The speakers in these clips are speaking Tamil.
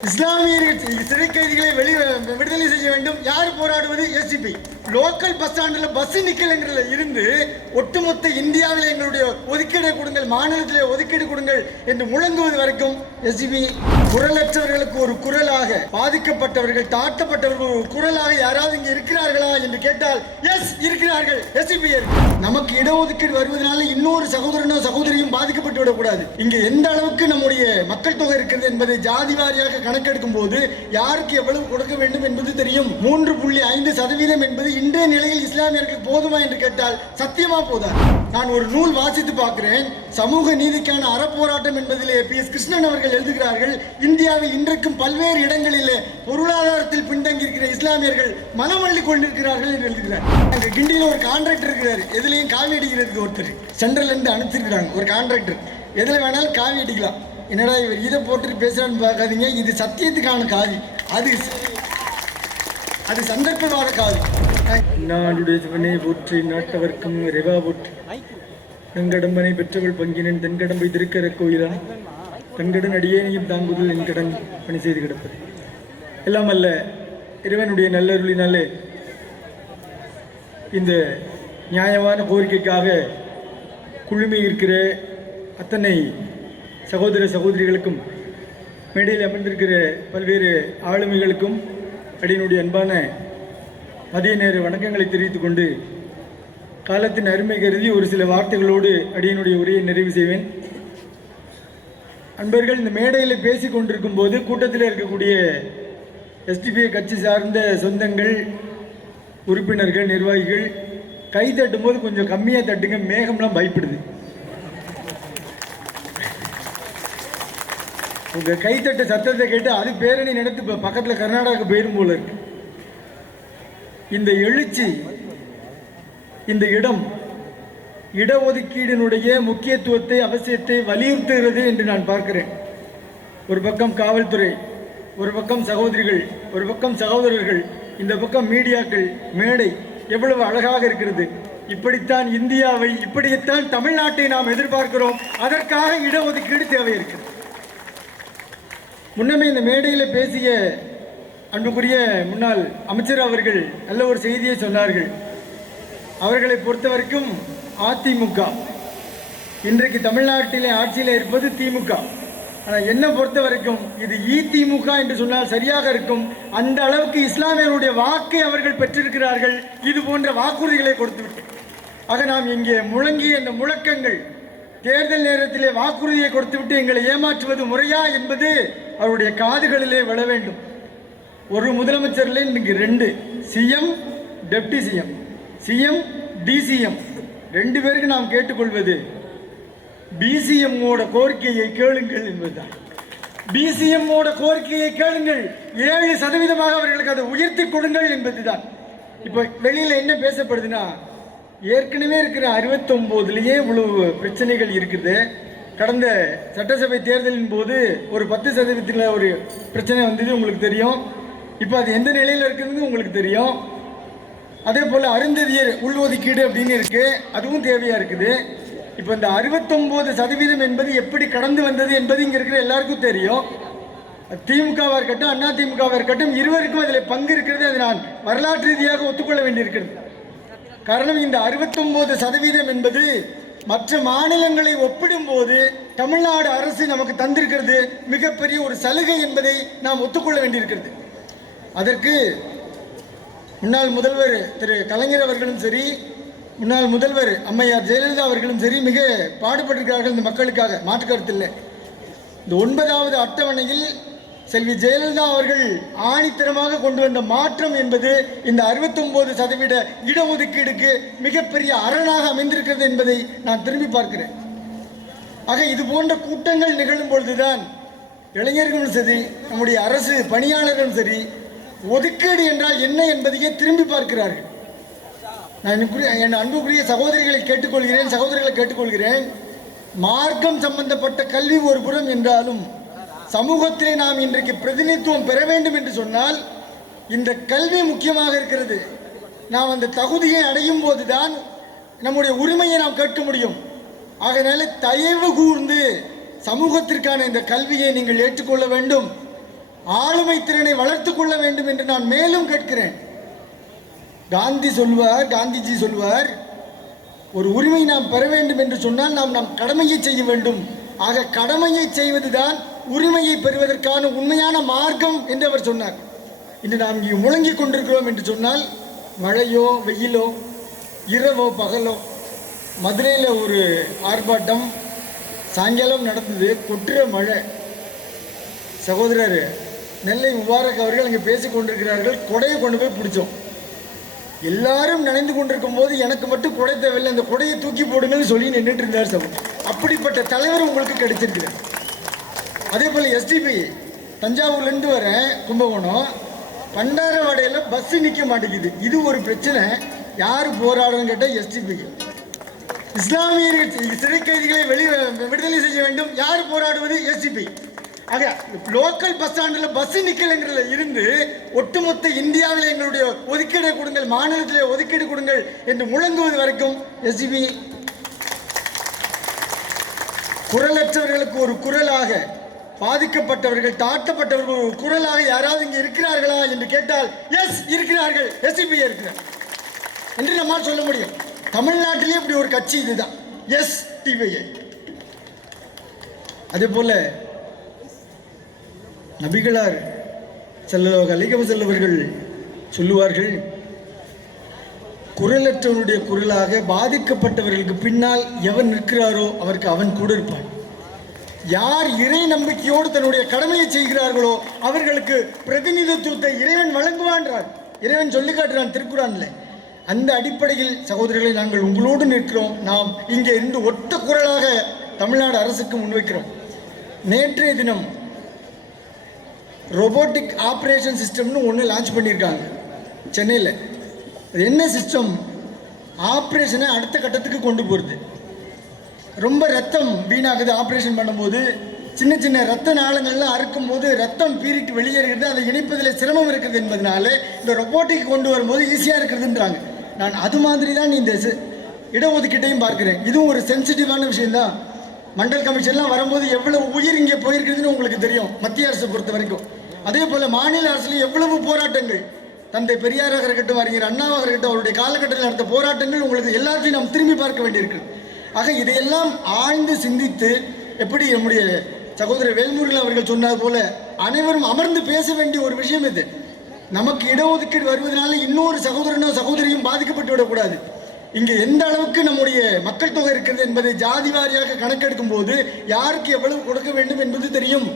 இஸ்லாமியர்கள் சிறை கைதிகளை வெளி விடுதலை செய்ய வேண்டும். யார் போராடுவது? எஸ்டிபி லோக்கல் பஸ் ஸ்டாண்டில் பஸ் நிக்கலங்கிறதுல இருந்து ஒட்டுமொத்த இந்தியாவில் எங்களுடைய ஒதுக்கீடு கொடுங்கள் மாநிலத்தில் ஒதுக்கீடு கொடுங்கள் என்று முழங்குவது வரைக்கும் எஸ்டிபி குரலற்றவர்களுக்கு ஒரு குரலாக பாதிக்கப்பட்டவர்கள் தாழ்த்தப்பட்டவர்கள் ஒரு குரலாக யாராவது இங்கே இருக்கிறார்களா என்று கேட்டால் எஸ் இருக்கிறார்கள் நமக்கு இடஒதுக்கீடு வருவதனால இன்னொரு சகோதரனோ சகோதரியும் பாதிக்கப்பட்டு விடக்கூடாது. இங்கு எந்த அளவுக்கு நம்முடைய மக்கள் தொகை இருக்கிறது என்பதை ஜாதி வாரியாக கணக்கெடுக்கும் போது யாருக்கு எவ்வளவு கொடுக்க வேண்டும் என்பது தெரியும். மூன்று புள்ளி ஐந்து சதவீதம் என்பது இன்றைய நிலையில் இஸ்லாமியருக்கு போதுமா என்று கேட்டால் சத்தியமா போதா? நான் ஒரு நூல் வாசித்து பார்க்கிறேன். சமூக நீதிக்கான அறப்போராட்டம் என்பதிலே பி. எஸ். கிருஷ்ணன் அவர்கள் எழுதுகிறார்கள் இந்தியாவில் இன்றைக்கும் பல்வேறு இடங்களிலே பொருளாதாரத்தில் பின்தங்கி இருக்கிற இஸ்லாமியர்கள் மனமள்ளி கொண்டிருக்கிறார்கள் என்று எழுதுகிறார். அங்கே கிண்டியில் ஒரு கான்ட்ராக்டர் இருக்கிறார். எதுலையும் காவி அடிக்கிறதுக்கு ஒருத்தர். சென்ட்ரல்ல இருந்து அனுப்பிச்சிருக்கிறாங்க ஒரு கான்ட்ராக்டர் எதில் வேணாலும் காவி அடிக்கலாம். என்னடா இவர் இதை போட்டுட்டு பேசுறான்னு பார்க்காதீங்க. இது சத்தியத்துக்கான காவி. அது அது சந்தர்ப்பமான காவி. நாடுடையவனே போற்றி நாட்டவர்க்கும் இறைவா போற்றி. தங்கடம்பனை பெற்றவள் பங்கினன் தென்கடம்பை திருக்கர கோயிலா தன்கடன் அடியேனையும் தாங்குதல் என் கடன் பணி செய்து கிடப்பது. எல்லாம் அல்ல இறைவனுடைய நல்லருளினாலே இந்த நியாயமான கோரிக்கைக்காக குழுமி இருக்கிற அத்தனை சகோதர சகோதரிகளுக்கும் மேடையில் அமர்ந்திருக்கிற பல்வேறு ஆளுமைகளுக்கும் அடியினுடைய அன்பான மதிய நேர வணக்கங்களை தெரிவித்துக் கொண்டு காலத்தின் அருமை கருதி ஒரு சில வார்த்தைகளோடு அடியினுடைய உரையை நிறைவு செய்வேன். அன்பர்கள் இந்த மேடையில் பேசி கொண்டிருக்கும் போது கூட்டத்தில் இருக்கக்கூடிய எஸ்டிபிஐ கட்சி சார்ந்த சொந்தங்கள் உறுப்பினர்கள் நிர்வாகிகள் கை தட்டும் போது கொஞ்சம் கம்மியாக தட்டுங்க மேகம்லாம் பயப்படுது. உங்கள் கைத்தட்டு சத்தத்தை கேட்டு அது பேரணி நடத்து இப்போ பக்கத்தில் கர்நாடகாவுக்கு போயிடும் போல இருக்குது இந்த எழுச்சி இந்த இடம் இடஒதுக்கீடினுடைய முக்கியத்துவத்தை அவசியத்தை வலியுறுத்துகிறது என்று நான் பார்க்கிறேன். ஒரு பக்கம் காவல்துறை ஒரு பக்கம் சகோதரிகள் ஒரு பக்கம் சகோதரர்கள் இந்த பக்கம் மீடியாக்கள் மேடை எவ்வளவு அழகாக இருக்கிறது. இப்படித்தான் இந்தியாவை இப்படித்தான் தமிழ்நாட்டை நாம் எதிர்பார்க்கிறோம். அதற்காக இடஒதுக்கீடு தேவை இருக்கிறது முன்னமே இந்த மேடையில் பேசிய அன்புக்குரிய முன்னாள் அமைச்சர் அவர்கள் நல்ல ஒரு செய்தியை சொன்னார்கள். அவர்களை பொறுத்த வரைக்கும் அதிமுக. இன்றைக்கு தமிழ்நாட்டிலே ஆட்சியில் இருப்பது திமுக. ஆனால் என்னை பொறுத்த வரைக்கும் இது இதிமுக என்று சொன்னால் சரியாக இருக்கும். அந்த அளவுக்கு இஸ்லாமியருடைய வாக்கை அவர்கள் பெற்றிருக்கிறார்கள். இது போன்ற வாக்குறுதிகளை கொடுத்துவிட்டு. ஆக நாம் இங்கே முழங்கிய இந்த முழக்கங்கள் தேர்தல் நேரத்திலே வாக்குறுதியை கொடுத்துவிட்டு எங்களை ஏமாற்றுவது முறையா என்பது அவருடைய காதுகளிலே விழ வேண்டும். ஒரு முதலமைச்சரில் இன்னைக்கு ரெண்டு. CM deputy CM CM DCM ரெண்டு பேருக்கு நாம் கேட்டுக்கொள்வது பிசிஎம்மோட கோரிக்கையை கேளுங்கள் என்பதுதான். பிசிஎம்மோட கோரிக்கையை கேளுங்கள். ஏழு சதவீதமாக அவர்களுக்கு அதை உயர்த்தி கொடுங்கள் என்பதுதான். இப்போ வெளியில் என்ன பேசப்படுதுன்னா ஏற்கனவே இருக்கிற அறுபத்தொம்போதுலேயே இவ்வளவு பிரச்சனைகள் இருக்குது. கடந்த சட்டசபை தேர்தலின் போது ஒரு பத்து சதவீதத்தில் ஒரு பிரச்சனை வந்தது உங்களுக்கு தெரியும். இப்போ அது எந்த நிலையில் இருக்குதுன்னு உங்களுக்கு தெரியும். அதே போல் அருந்ததியர் உள்ஒதுக்கீடு அப்படின்னு இருக்குது அதுவும் தேவையாக இருக்குது. இப்போ இந்த அறுபத்தொம்போது சதவீதம் என்பது எப்படி கடந்து வந்தது என்பது இங்கே இருக்கிற எல்லாருக்கும் தெரியும். திமுகவாக இருக்கட்டும் அண்ணா திமுகவாக இருக்கட்டும் இருவருக்கும் அதில் பங்கு இருக்கிறது. அது நான் வரலாற்று ரீதியாக ஒத்துக்கொள்ள வேண்டியிருக்கிறது. காரணம் இந்த அறுபத்தொம்போது சதவீதம் என்பது மற்ற மாநிலங்களை ஒப்பிடும்போது தமிழ்நாடு அரசு நமக்கு தந்திருக்கிறது மிகப்பெரிய ஒரு சலுகை என்பதை நாம் ஒத்துக்கொள்ள வேண்டியிருக்கிறது. அதற்கு முன்னாள் முதல்வர் திரு கலைஞர் அவர்களும் சரி முன்னாள் முதல்வர் அம்மையார் ஜெயலலிதா அவர்களும் சரி மிக பாடுபட்டிருக்கிறார்கள் இந்த மக்களுக்காக மாற்று கருத்தில்லை இந்த ஒன்பதாவது அட்டவணையில் செல்வி ஜெயலலிதா அவர்கள் ஆணித்தரமாக கொண்டு வந்த மாற்றம் என்பது இந்த 69% சதவீத இடஒதுக்கீடுக்கு மிகப்பெரிய அரணாக அமைந்திருக்கிறது என்பதை நான் திரும்பி பார்க்கிறேன். ஆக இது போன்ற கூட்டங்கள் நிகழும் பொழுதுதான் இளைஞர்களும் சரி நம்முடைய அரசு பணியாளர்களும் சரி ஒதுக்கீடு என்றால் என்ன என்பதையே திரும்பி பார்க்கிறார்கள். நான் என் அன்புக்குரிய சகோதரிகளை கேட்டுக்கொள்கிறேன் சகோதரிகளை கேட்டுக்கொள்கிறேன். மார்க்கம் சம்பந்தப்பட்ட கல்வி ஒரு புறம் என்றாலும் சமூகத்திலே நாம் இன்றைக்கு பிரதிநிதித்துவம் பெற வேண்டும் என்று சொன்னால் இந்த கல்வி முக்கியமாக இருக்கிறது. நாம் அந்த தகுதியை அடையும் போதுதான் நம்முடைய உரிமையை நாம் கேட்க முடியும். ஆகையினால தயவு கூர்ந்து சமூகத்திற்கான இந்த கல்வியை நீங்கள் ஏற்றுக்கொள்ள வேண்டும். ஆளுமை திறனை வளர்த்து கொள்ள வேண்டும் என்று நான் மேலும் கேட்கிறேன். காந்தி சொல்வார் காந்திஜி சொல்வார் ஒரு உரிமை நாம் பெற வேண்டும் என்று சொன்னால் நாம் நம் கடமையை செய்ய வேண்டும். ஆக கடமையை செய்வதுதான் உரிமையை பெறுவதற்கான உண்மையான மார்க்கம் என்று அவர் சொன்னார். இன்று நாம் இங்கே முழங்கிக் கொண்டிருக்கிறோம் என்று சொன்னால் மழையோ வெயிலோ இரவோ பகலோ மதுரையில் ஒரு ஆர்ப்பாட்டம் சாயங்காலம் நடந்தது கொட்டுற மழை. சகோதரர் நெல்லை முபாரக் அவர்கள் அங்கே பேசி கொண்டிருக்கிறார்கள். கொடையை கொண்டு போய் பிடிச்சோம். எல்லாரும் நனைந்து கொண்டிருக்கும் போது எனக்கு மட்டும் கொடை தேவையில்லை அந்த கொடையை தூக்கி போடுங்கன்னு சொல்லி நின்றுட்டு இருந்தார் சார் அப்படிப்பட்ட தலைவர் உங்களுக்கு கிடைச்சிருக்கிறார் அதே போல் எஸ்டிபி தஞ்சாவூர்லேருந்து வரேன் கும்பகோணம் பண்டாரவாடையில் பஸ்ஸு நிற்க மாட்டேங்குது. இது ஒரு பிரச்சனை. யார் போராடுன்னு கேட்டால் எஸ்டிபிக்கு இஸ்லாமியர்கள் சிறை கைதிகளை வெளி விடுதலை செய்ய வேண்டும். யார் போராடுவது எஸ்டிபி ஆக லோக்கல் பஸ் ஸ்டாண்டில் பஸ் நிற்கலைங்கிறதுல இருந்து ஒட்டுமொத்த இந்தியாவில் எங்களுடைய ஒதுக்கீடு கொடுங்கள் மாநிலத்தில் ஒதுக்கீடு கொடுங்கள் என்று முழங்குவது வரைக்கும் எஸ்டிபி குரலற்றவர்களுக்கு ஒரு குரலாக பாதிக்கப்பட்டவர்கள் தாழ்த்தப்பட்டவர்கள் ஒரு குரலாக யாராவது இங்கே இருக்கிறார்களா என்று கேட்டால் எஸ் இருக்கிறார்கள். எஸ்டிபி இருக்கிறார். என்று நம்மால் சொல்ல முடியும். தமிழ்நாட்டிலே இப்படி ஒரு கட்சி இதுதான். எஸ் டிவிஐ அதே போல நபிகளார் செல்ல அலிகம் செல்லவர்கள் சொல்லுவார்கள் குரலற்றவனுடைய குரலாக பாதிக்கப்பட்டவர்களுக்கு பின்னால் எவன் நிற்கிறாரோ அவருக்கு அவன் கூட இருப்பான். யார் இறை நம்பிக்கையோடு தன்னுடைய கடமையை செய்கிறார்களோ அவர்களுக்கு பிரதிநிதித்துவத்தை இறைவன் வழங்குவான்றார் இறைவன் சொல்லி காட்டுறான் திருக்குறான்ல அந்த அடிப்படையில் சகோதரிகளை நாங்கள் உங்களோடு நிற்கிறோம். நாம் இங்கே இருந்து ஒத்த குரலாக தமிழ்நாடு அரசுக்கு முன்வைக்கிறோம். நேற்றைய தினம் ரோபோட்டிக் ஆப்ரேஷன் சிஸ்டம்னு ஒன்று லான்ச் பண்ணியிருக்காங்க. சென்னையில். அது என்ன சிஸ்டம் ஆப்ரேஷனை அடுத்த கட்டத்துக்கு கொண்டு போகிறது ரொம்ப ரத்தம் வீணாகுது ஆப்ரேஷன் பண்ணும்போது. சின்ன சின்ன ரத்த நாளங்கள்லாம் அறுக்கும் போது ரத்தம் பீரிட்டு வெளியேறுகிறது அதை இணைப்பதில் சிரமம் இருக்குது என்பதனால இந்த ரொபோட்டிக் கொண்டு வரும்போது ஈஸியாக இருக்கிறதுன்றாங்க. நான் அது மாதிரி தான் இந்த இடஒதுக்கீட்டையும் பார்க்குறேன். இதுவும் ஒரு சென்சிட்டிவான விஷயம்தான். மண்டல் கமிஷன்லாம் வரும்போது எவ்வளவு உயிர் இங்கே போயிருக்குதுன்னு உங்களுக்கு தெரியும் மத்திய அரசை பொறுத்த வரைக்கும். அதே போல் மாநில அரசுல எவ்வளவு போராட்டங்கள்? தந்தை பெரியாராக இருக்கட்டும் அறிஞர் அண்ணாவாக இருக்கட்டும் அவருடைய காலகட்டத்தில் நடந்த போராட்டங்கள் உங்களுக்கு எல்லாத்தையும் நாம் திரும்பி பார்க்க வேண்டியிருக்கு. ஆக இதையெல்லாம் ஆழ்ந்து சிந்தித்து எப்படி நம்முடைய சகோதரர் வேல்முருகன் அவர்கள் சொன்னது போல அனைவரும் அமர்ந்து பேச வேண்டிய ஒரு விஷயம் இது. நமக்கு இடஒதுக்கீடு வருவதனால இன்னொரு சகோதரனோ சகோதரியும் பாதிக்கப்பட்டு விடக்கூடாது. இங்கே எந்த அளவுக்கு நம்முடைய மக்கள் தொகை இருக்கிறது என்பதை ஜாதி வாரியாக கணக்கெடுக்கும் போது யாருக்கு எவ்வளவு கொடுக்க வேண்டும் என்பது தெரியும்.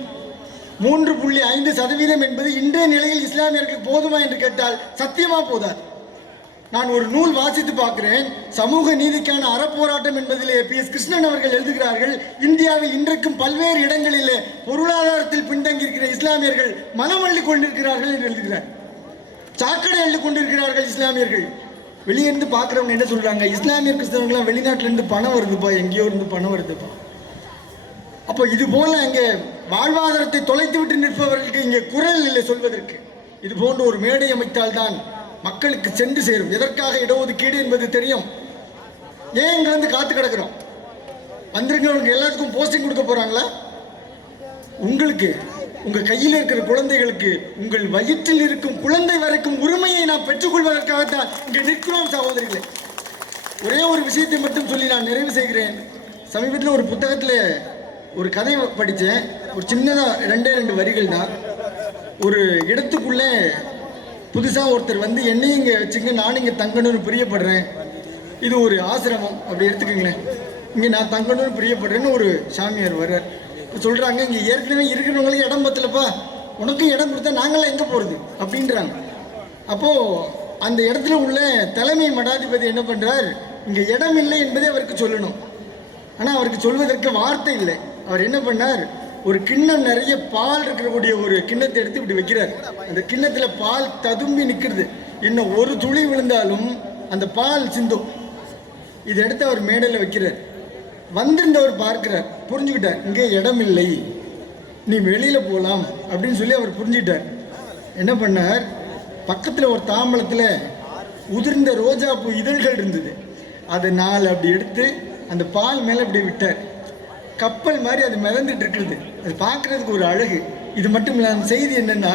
மூன்று புள்ளி ஐந்து சதவீதம் என்பது இன்றைய நிலையில் இஸ்லாமியர்களுக்கு போதுமா என்று கேட்டால் சத்தியமா போதாது. நான் ஒரு நூல் வாசித்து பார்க்கிறேன். சமூக நீதிக்கான அறப்போராட்டம் என்பதிலே பி. எஸ். கிருஷ்ணன் அவர்கள் எழுதுகிறார்கள் இந்தியாவில் இன்றைக்கும் பல்வேறு இடங்களிலே பொருளாதாரத்தில் பின்தங்கி இருக்கிற இஸ்லாமியர்கள் மனம் அள்ளி கொண்டிருக்கிறார்கள் என்று எழுதுகிறார். சாக்கடை அள்ளி கொண்டிருக்கிறார்கள் இஸ்லாமியர்கள். வெளியே இருந்து பார்க்குறவங்க என்ன சொல்கிறாங்க இஸ்லாமிய கிறிஸ்தவங்களாம் வெளிநாட்டிலேருந்து பணம் வருதுப்பா எங்கேயோ இருந்து பணம் வருதுப்பா. அப்போ இது போல் அங்கே வாழ்வாதாரத்தை தொலைத்து விட்டு நிற்பவர்களுக்கு இங்கே குரல் இல்லை சொல்வதற்கு. இது போன்ற ஒரு மேடை அமைத்தால்தான் மக்களுக்கு சென்று சேரும். எதற்காக இடஒதுக்கீடு என்பது தெரியும். ஏன் இங்கே வந்து காத்து கிடக்கிறோம்? வந்திருக்கிறவங்க எல்லாத்துக்கும் போஸ்டிங் கொடுக்க போகிறாங்களா உங்களுக்கு உங்கள் கையில் இருக்கிற குழந்தைகளுக்கு உங்கள் வயிற்றில் இருக்கும் குழந்தை வரைக்கும் உரிமையை நாம் பெற்றுக்கொள்வதற்காகத்தான் இங்கே நிற்கிறோம் சகோதரிகளே. ஒரே ஒரு விஷயத்தை மட்டும் சொல்லி நான் நிறைவு செய்கிறேன். சமீபத்தில் ஒரு புத்தகத்தில் ஒரு கதை படித்தேன் ஒரு சின்னதாக ரெண்டே ரெண்டு வரிகள் தான் ஒரு இடத்துக்குள்ளே புதுசாக ஒருத்தர் வந்து என்னையும் இங்கே வச்சுங்க நானும் இங்கே தங்கணும்னு பிரியப்படுறேன். இது ஒரு ஆசிரமம். அப்படி எடுத்துக்கோங்களேன். இங்கே நான் தங்கணும்னு பிரியப்படுறேன்னு ஒரு சாமியார் வர்றார். சொல்கிறாங்க இங்கே ஏற்கனவே இருக்கிறவங்களுக்கு இடம் பத்தலப்பா. உனக்கும் இடம் கொடுத்தா நாங்களாம் எங்கே போகிறது அப்படின்றாங்க. அப்போது அந்த இடத்துல உள்ள தலைமை மடாதிபதி என்ன பண்ணுறார் இங்கே இடம் இல்லை என்பதை அவருக்கு சொல்லணும். ஆனால் அவருக்கு சொல்வதற்கு வார்த்தை இல்லை. அவர் என்ன பண்ணார்? ஒரு கிண்ணம் நிறைய பால் இருக்கக்கூடிய ஒரு கிண்ணத்தை எடுத்து இப்படி வைக்கிறார். அந்த கிண்ணத்தில் பால் ததும்பி நிற்கிறது இன்னும் ஒரு துளி விழுந்தாலும் அந்த பால் சிந்தும். இதை எடுத்து அவர் மேடையில் வைக்கிறார். வந்திருந்தவர் பார்க்கிறார். புரிஞ்சுக்கிட்டார். இங்கே இடம் இல்லை. நீ வெளியில் போகலாம் அப்படின்னு சொல்லி அவர் புரிஞ்சுக்கிட்டார். என்ன பண்ணார்? பக்கத்தில் ஒரு தாம்பளத்தில் உதிர்ந்த ரோஜா பூ இதழ்கள் இருந்தது. அதை நாலு அப்படி எடுத்து அந்த பால் மேலே இப்படி விட்டார். கப்பல் மாதிரி அது மிதந்துட்டு இருக்கிறது. அது பார்க்கறதுக்கு ஒரு அழகு. இது மட்டும் இல்லாம செய்தி என்னென்னா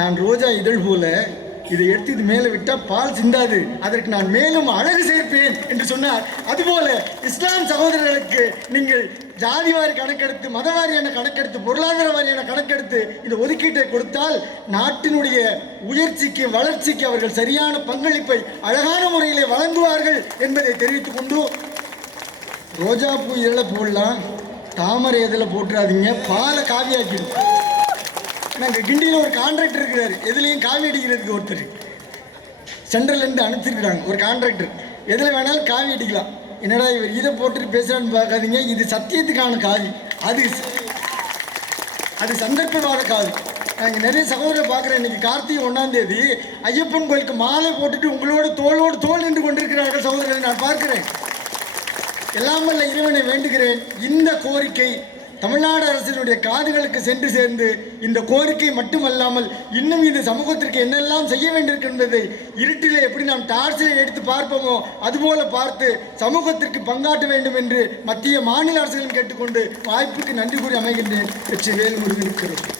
நான் ரோஜா இதழ் போல இதை எடுத்து இது மேலே விட்டால் பால் சிந்தாது. அதற்கு நான் மேலும் அழகு சேர்ப்பேன் என்று சொன்னார். அதுபோல இஸ்லாம் சகோதரர்களுக்கு நீங்கள் ஜாதி வாரி கணக்கெடுத்து மதவாரியான கணக்கெடுத்து பொருளாதார வாரியான கணக்கெடுத்து இந்த ஒதுக்கீட்டை கொடுத்தால் நாட்டினுடைய உயர்ச்சிக்கு வளர்ச்சிக்கு அவர்கள் சரியான பங்களிப்பை அழகான முறையிலே வழங்குவார்கள் என்பதை தெரிவித்துக் கொண்டு ரோஜா பூ இதழை போடலாம். தாமரை இதில் போட்டுறாதீங்க. பாலை காவியாக்கிடும் நாங்கள் கிண்டியில் ஒரு கான்ட்ராக்டர் இருக்கிறார். எதுலேயும் காவி அடிக்கிறதுக்கு ஒருத்தர். சென்ட்ரல்லேருந்து அனுப்பிச்சிருக்கிறாங்க. ஒரு கான்ட்ராக்டர் எதில் வேணாலும் காவி அடிக்கலாம். என்னடா இவர் இதை போட்டுட்டு பேசுகிறான்னு பார்க்காதீங்க. இது சத்தியத்துக்கான காவி. அது அது சந்தர்ப்பவாத காவி. நாங்கள் நிறைய சகோதரரை பார்க்குறேன். இன்னைக்கு கார்த்திகை ஒன்றாந்தேதி ஐயப்பன் கோயிலுக்கு மாலை போட்டுட்டு உங்களோட தோளோடு தோல் நின்று கொண்டிருக்கிறார்கள் சகோதரர்களை நான் பார்க்குறேன். எல்லாம் வல்ல இறைவனை வேண்டுகிறேன். இந்த கோரிக்கை தமிழ்நாடு அரசினுடைய காதுகளுக்கு சென்று சேர்ந்து இந்த கோரிக்கை மட்டுமல்லாமல் இன்னும் இந்த சமூகத்திற்கு என்னெல்லாம் செய்ய வேண்டியிருக்கின்றதை இருட்டில் எப்படி நாம் டார்ச்சை எடுத்து பார்ப்போமோ அதுபோல பார்த்து சமூகத்திற்கு பங்காற்ற வேண்டும் என்று மத்திய மாநில அரசுகளும் கேட்டுக்கொண்டு வாய்ப்புக்கு நன்றி கூறி அமைகின்றேன். வெற்றி இருக்கிறேன்